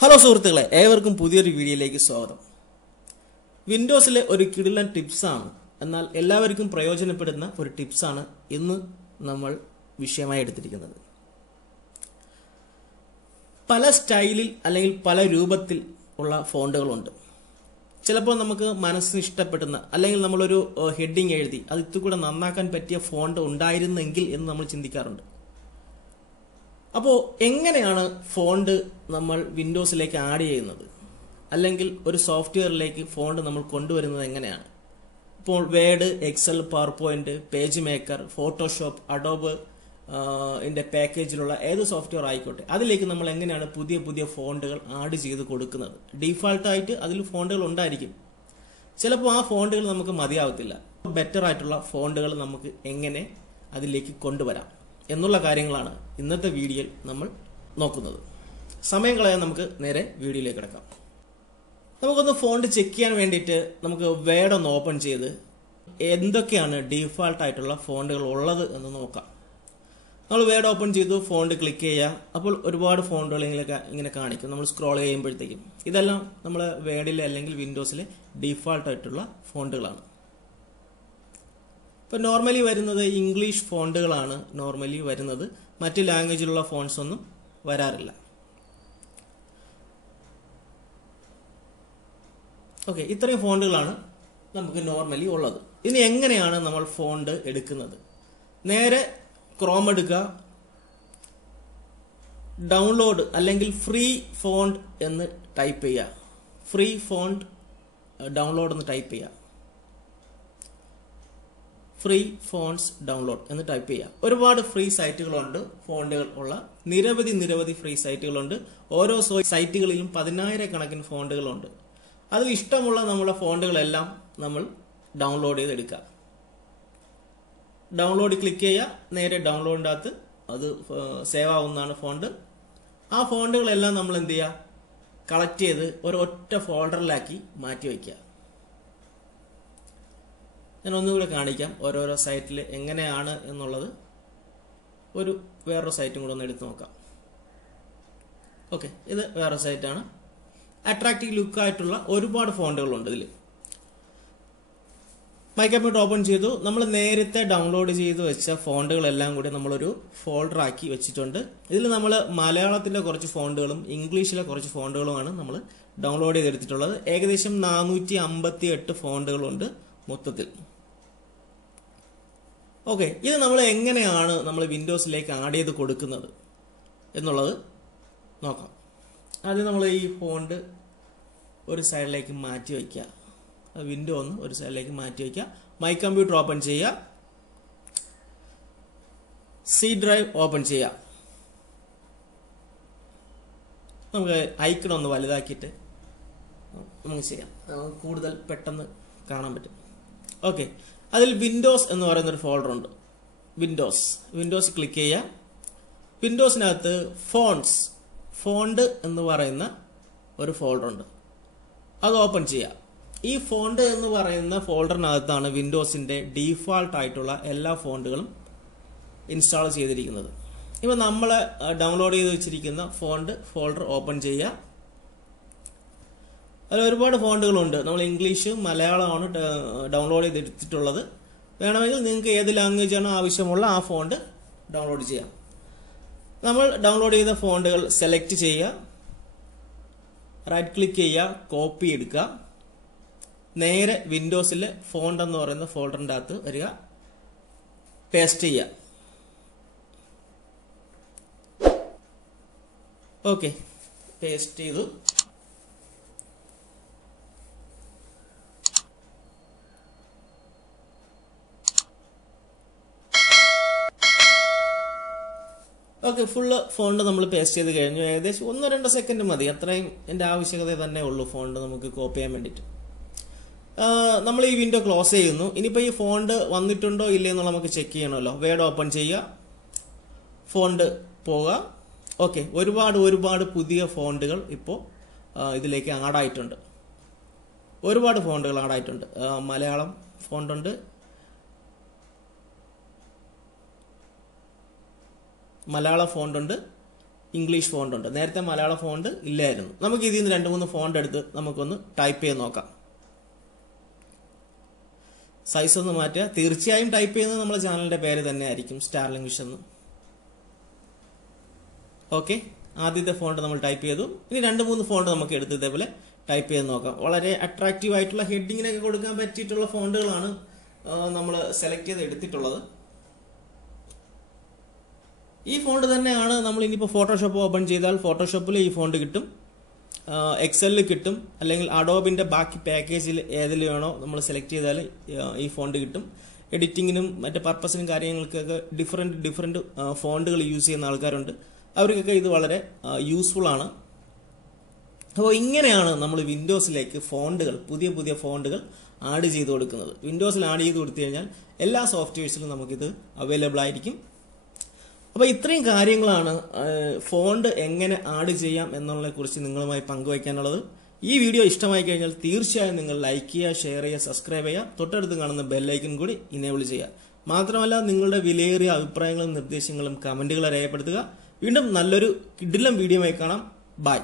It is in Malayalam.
ഹലോ സുഹൃത്തുക്കളെ, ഏവർക്കും പുതിയൊരു വീഡിയോയിലേക്ക് സ്വാഗതം. വിൻഡോസിലെ ഒരു കിടിലൻ ടിപ്സാണ്, എന്നാൽ എല്ലാവർക്കും പ്രയോജനപ്പെടുന്ന ഒരു ടിപ്സാണ് ഇന്ന് നമ്മൾ വിഷയമായി എടുത്തിരിക്കുന്നത്. പല സ്റ്റൈലിൽ അല്ലെങ്കിൽ പല രൂപത്തിൽ ഉള്ള ഫോണ്ടുകളുണ്ട്. ചിലപ്പോൾ നമുക്ക് മനസ്സിന് ഇഷ്ടപ്പെടുന്ന അല്ലെങ്കിൽ നമ്മളൊരു ഹെഡിങ് എഴുതി അത് ഇത്തുകൂടെ നന്നാക്കാൻ പറ്റിയ ഫോണ്ട് ഉണ്ടായിരുന്നെങ്കിൽ എന്ന് നമ്മൾ ചിന്തിക്കാറുണ്ട്. അപ്പോൾ എങ്ങനെയാണ് ഫോണ്ട് നമ്മൾ വിൻഡോസിലേക്ക് ആഡ് ചെയ്യുന്നത്, അല്ലെങ്കിൽ ഒരു സോഫ്റ്റ്വെയറിലേക്ക് ഫോണ്ട് നമ്മൾ കൊണ്ടുവരുന്നത് എങ്ങനെയാണ്? ഇപ്പോൾ word, Excel, PowerPoint, PageMaker, Photoshop, Adobe പാക്കേജിലുള്ള ഏത് സോഫ്റ്റ്വെയർ ആയിക്കോട്ടെ, അതിലേക്ക് നമ്മൾ എങ്ങനെയാണ് പുതിയ പുതിയ ഫോണ്ടുകൾ ആഡ് ചെയ്ത് കൊടുക്കുന്നത്? ഡീഫാൾട്ടായിട്ട് അതിൽ ഫോണ്ടുകൾ ഉണ്ടായിരിക്കും. ചിലപ്പോൾ ആ ഫോണ്ടുകൾ നമുക്ക് മതിയാവത്തില്ല. ബെറ്റർ ആയിട്ടുള്ള ഫോണ്ടുകൾ നമുക്ക് എങ്ങനെ അതിലേക്ക് കൊണ്ടുവരാം എന്നുള്ള കാര്യങ്ങളാണ് ഇന്നത്തെ വീഡിയോയിൽ നമ്മൾ നോക്കുന്നത്. സമയം കളയാൻ നമുക്ക് നേരെ വീഡിയോയിലേക്ക് കിടക്കാം. നമുക്കൊന്ന് ഫോണ്ട് ചെക്ക് ചെയ്യാൻ വേണ്ടിയിട്ട് നമുക്ക് വേഡ് ഒന്ന് ഓപ്പൺ ചെയ്ത് എന്തൊക്കെയാണ് ഡീഫാൾട്ട് ആയിട്ടുള്ള ഫോണ്ടുകൾ ഉള്ളത് എന്ന് നോക്കാം. നമ്മൾ വേഡ് ഓപ്പൺ ചെയ്തു, ഫോണ്ട് ക്ലിക്ക് ചെയ്യുക. അപ്പോൾ ഒരുപാട് ഫോണ്ടുകൾ ഇങ്ങനെ കാണിക്കും. നമ്മൾ സ്ക്രോൾ ചെയ്യുമ്പോഴത്തേക്കും ഇതെല്ലാം നമ്മൾ വേഡിലെ അല്ലെങ്കിൽ വിൻഡോസിലെ ഡീഫാൾട്ട് ആയിട്ടുള്ള ഫോണ്ടുകളാണ്. ഇപ്പൊ നോർമലി വരുന്നത് ഇംഗ്ലീഷ് ഫോണ്ടുകളാണ് നോർമലി വരുന്നത്. മറ്റ് ലാംഗ്വേജിലുള്ള ഫോൺസ് ഒന്നും വരാറില്ല. ഓക്കെ, ഇത്രയും ഫോണ്ടുകളാണ് നമുക്ക് നോർമലി ഉള്ളത്. ഇനി എങ്ങനെയാണ് നമ്മൾ ഫോണ്ട് എടുക്കുന്നത്? നേരെ ക്രോം എടുക്കുക, ഡൗൺലോഡ് അല്ലെങ്കിൽ ഫ്രീ ഫോണ്ട് എന്ന് ടൈപ്പ് ചെയ്യുക. ഫ്രീ ഫോണ്ട് ഡൗൺലോഡ് എന്ന് ടൈപ്പ് ചെയ്യുക. ഫ്രീ ഫോൺസ് ഡൗൺലോഡ് എന്ന് ടൈപ്പ് ചെയ്യുക. ഒരുപാട് ഫ്രീ സൈറ്റുകളുണ്ട്, ഫോണ്ടുകൾ ഉള്ള നിരവധി ഫ്രീ സൈറ്റുകളുണ്ട്. ഓരോ സൈറ്റുകളിലും 10,000 ഫോണ്ടുകളുണ്ട്. അതിൽ ഇഷ്ടമുള്ള നമ്മുടെ ഫോണ്ടുകളെല്ലാം നമ്മൾ ഡൗൺലോഡ് ചെയ്തെടുക്കുക. ഡൗൺലോഡ് ക്ലിക്ക് ചെയ്യുക, നേരെ ഡൗൺലോഡിൻ്റെ അകത്ത് അത് സേവ് ആവുന്നതാണ് ഫോണ്ട്. ആ ഫോണ്ടുകളെല്ലാം നമ്മൾ എന്ത് ചെയ്യുക, കളക്ട് ചെയ്ത് ഒരു ഒറ്റ ഫോൾഡറിലാക്കി മാറ്റി വയ്ക്കുക. ഞാൻ ഒന്നുകൂടെ കാണിക്കാം ഓരോരോ സൈറ്റിൽ എങ്ങനെയാണ് എന്നുള്ളത്. വേറൊരു സൈറ്റും കൂടെ ഒന്ന് എടുത്ത് നോക്കാം. ഓക്കെ, ഇത് വേറെ സൈറ്റാണ്. അട്രാക്റ്റീവ് ലുക്കായിട്ടുള്ള ഒരുപാട് ഫോണ്ടുകളുണ്ട് ഇതിൽ. മൈ കമ്പ്യൂട്ടർ ഓപ്പൺ ചെയ്തു. നമ്മൾ നേരത്തെ ഡൗൺലോഡ് ചെയ്ത് വെച്ച ഫോണ്ടുകളെല്ലാം കൂടി നമ്മളൊരു ഫോൾഡർ ആക്കി വെച്ചിട്ടുണ്ട്. ഇതിൽ നമ്മൾ മലയാളത്തിന്റെ കുറച്ച് ഫോണ്ടുകളും ഇംഗ്ലീഷിലെ കുറച്ച് ഫോണ്ടുകളുമാണ് നമ്മൾ ഡൗൺലോഡ് ചെയ്തെടുത്തിട്ടുള്ളത്. ഏകദേശം 458 ഫോണ്ടുകളുണ്ട് മൊത്തത്തിൽ. ഓക്കെ, ഇത് നമ്മൾ എങ്ങനെയാണ് നമ്മൾ വിൻഡോസിലേക്ക് ആഡ് ചെയ്ത് കൊടുക്കുന്നത് എന്നുള്ളത് നോക്കാം. ആദ്യം നമ്മൾ ഈ ഫോണ്ട് ഒരു സൈഡിലേക്ക് മാറ്റി വയ്ക്കുക. വിൻഡോ ഒന്ന് ഒരു സൈഡിലേക്ക് മാറ്റി വയ്ക്കുക. മൈ കമ്പ്യൂട്ടർ ഓപ്പൺ ചെയ്യുക. സി ഡ്രൈവ് ഓപ്പൺ ചെയ്യുക. നമുക്ക് ഐക്കൺ ഒന്ന് വലുതാക്കിയിട്ട് നമുക്ക് ചെയ്യാം, കൂടുതൽ പെട്ടെന്ന് കാണാൻ പറ്റും. ഓക്കെ, അതിൽ വിൻഡോസ് എന്ന് പറയുന്നൊരു ഫോൾഡർ ഉണ്ട്. വിൻഡോസ് ക്ലിക്ക് ചെയ്യുക. വിൻഡോസിനകത്ത് ഫോണ്ട് എന്ന് പറയുന്ന ഒരു ഫോൾഡർ ഉണ്ട്, അത് ഓപ്പൺ ചെയ്യുക. ഈ ഫോണ്ട് എന്ന് പറയുന്ന ഫോൾഡറിനകത്താണ് വിൻഡോസിന്റെ ഡീഫാൾട്ട് ആയിട്ടുള്ള എല്ലാ ഫോണ്ടുകളും ഇൻസ്റ്റാൾ ചെയ്തിരിക്കുന്നത്. ഇപ്പൊ നമ്മൾ ഡൗൺലോഡ് ചെയ്ത് വെച്ചിരിക്കുന്ന ഫോൾഡർ ഓപ്പൺ ചെയ്യുക. അതിൽ ഒരുപാട് ഫോണ്ടുകളുണ്ട്. നമ്മൾ ഇംഗ്ലീഷ്, മലയാളമാണ് ഡൗൺലോഡ് ചെയ്തെടുത്തിട്ടുള്ളത്. വേണമെങ്കിൽ നിങ്ങൾക്ക് ഏത് ലാംഗ്വേജ് ആണോ ആവശ്യമുള്ള ആ ഫോണ്ട് ഡൗൺലോഡ് ചെയ്യാം. നമ്മൾ ഡൗൺലോഡ് ചെയ്ത ഫോണ്ടുകൾ സെലക്ട് ചെയ്യുക, റൈറ്റ് ക്ലിക്ക് ചെയ്യുക, കോപ്പി എടുക്കുക, നേരെ വിൻഡോസിലെ ഫോണ്ട് എന്ന് പറയുന്ന ഫോൾഡറിന്റെ അകത്ത് വരിക, പേസ്റ്റ് ചെയ്യുക. ഓക്കെ, പേസ്റ്റ് ചെയ്തു. ഓക്കെ, ഫുള്ള് ഫോണ്ട് നമ്മൾ പേസ്റ്റ് ചെയ്ത് കഴിഞ്ഞു. ഏകദേശം 1-2 സെക്കൻഡ് മതി. അത്രയും എൻ്റെ ആവശ്യകത തന്നെ ഉള്ളൂ ഫോണ്ട് നമുക്ക് കോപ്പി ചെയ്യാൻ വേണ്ടിയിട്ട്. നമ്മൾ ഈ വിൻഡോ ക്ലോസ് ചെയ്യുന്നു. ഇനിയിപ്പോൾ ഈ ഫോണ്ട് വന്നിട്ടുണ്ടോ ഇല്ലേ എന്നുള്ള നമുക്ക് ചെക്ക് ചെയ്യണമല്ലോ. വേഡ് ഓപ്പൺ ചെയ്യുക, ഫോണ്ട് പോവുക. ഓക്കെ, ഒരുപാട് പുതിയ ഫോണ്ടുകൾ ഇപ്പോൾ ഇതിലേക്ക് ആഡായിട്ടുണ്ട്. ഒരുപാട് ഫോണ്ടുകൾ ആഡായിട്ടുണ്ട്. മലയാളം ഫോണ്ടുണ്ട്, മലയാള ഫോണ്ട് ഉണ്ട്, ഇംഗ്ലീഷ് ഫോണ്ട് ഉണ്ട്. നേരത്തെ മലയാള ഫോണ്ട് ഇല്ലായിരുന്നു. നമുക്ക് ഇതിൽ നിന്ന് 2-3 ഫോണ്ട് എടുത്ത് നമുക്കൊന്ന് ടൈപ്പ് ചെയ്ത് നോക്കാം. സൈസ് ഒന്ന് മാറ്റുക. തീർച്ചയായും ടൈപ്പ് ചെയ്യുന്നത് നമ്മുടെ ചാനലിന്റെ പേര് തന്നെ ആയിരിക്കും, സ്റ്റാർലിംഗ് വിഷൻ എന്ന്. ഓക്കെ, ആദ്യത്തെ ഫോണ്ട് നമ്മൾ ടൈപ്പ് ചെയ്തു. ഇനി 2-3 ഫോണ്ട് നമുക്ക് എടുത്ത് ഇതേപോലെ ടൈപ്പ് ചെയ്ത് നോക്കാം. വളരെ അട്രാക്റ്റീവ് ആയിട്ടുള്ള ഹെഡിങ്ങിനൊക്കെ കൊടുക്കാൻ പറ്റിയിട്ടുള്ള ഫോണ്ടുകളാണ് നമ്മൾ സെലക്ട് ചെയ്ത് എടുത്തിട്ടുള്ളത്. ഈ ഫോണ്ട് തന്നെയാണ് നമ്മൾ ഇനിയിപ്പോൾ ഫോട്ടോഷോപ്പ് ഓപ്പൺ ചെയ്താൽ ഫോട്ടോഷോപ്പിൽ ഈ ഫോണ്ട് കിട്ടും, എക്സലിൽ കിട്ടും, അല്ലെങ്കിൽ അഡോബിന്റെ ബാക്കി പാക്കേജിൽ ഏതിൽ വേണോ നമ്മൾ സെലക്ട് ചെയ്താൽ ഈ ഫോണ്ട് കിട്ടും. എഡിറ്റിങ്ങിനും മറ്റു പർപ്പസിനും കാര്യങ്ങൾക്കൊക്കെ ഡിഫറെന്റ് ഫോണ്ടുകൾ യൂസ് ചെയ്യുന്ന ആൾക്കാരുണ്ട്. അവർക്കൊക്കെ ഇത് വളരെ യൂസ്ഫുൾ ആണ്. അപ്പോൾ ഇങ്ങനെയാണ് നമ്മൾ വിൻഡോസിലേക്ക് ഫോണ്ടുകൾ, പുതിയ ഫോണ്ടുകൾ ആഡ് ചെയ്ത് കൊടുക്കുന്നത്. വിൻഡോസിൽ ആഡ് ചെയ്ത് കൊടുത്തു കഴിഞ്ഞാൽ എല്ലാ സോഫ്റ്റ്വെയർസിലും നമുക്കിത് അവൈലബിൾ ആയിരിക്കും. അപ്പോൾ ഇത്രയും കാര്യങ്ങളാണ് ഫോണ്ട് എങ്ങനെ ആഡ് ചെയ്യാം എന്നുള്ളതിനെ കുറിച്ച് നിങ്ങളുമായി പങ്കുവയ്ക്കാനുള്ളത്. ഈ വീഡിയോ ഇഷ്ടമായി കഴിഞ്ഞാൽ തീർച്ചയായും നിങ്ങൾ ലൈക്ക് ചെയ്യുക, ഷെയർ ചെയ്യുക, സബ്സ്ക്രൈബ് ചെയ്യുക, തൊട്ടടുത്ത് കാണുന്ന ബെല്ലൈക്കൻ കൂടി ഇനേബിൾ ചെയ്യുക. മാത്രമല്ല നിങ്ങളുടെ വിലയേറിയ അഭിപ്രായങ്ങളും നിർദ്ദേശങ്ങളും കമന്റുകളെ രേഖപ്പെടുത്തുക. വീണ്ടും നല്ലൊരു കിടിലം വീഡിയോയുമായി കാണാം. ബൈ.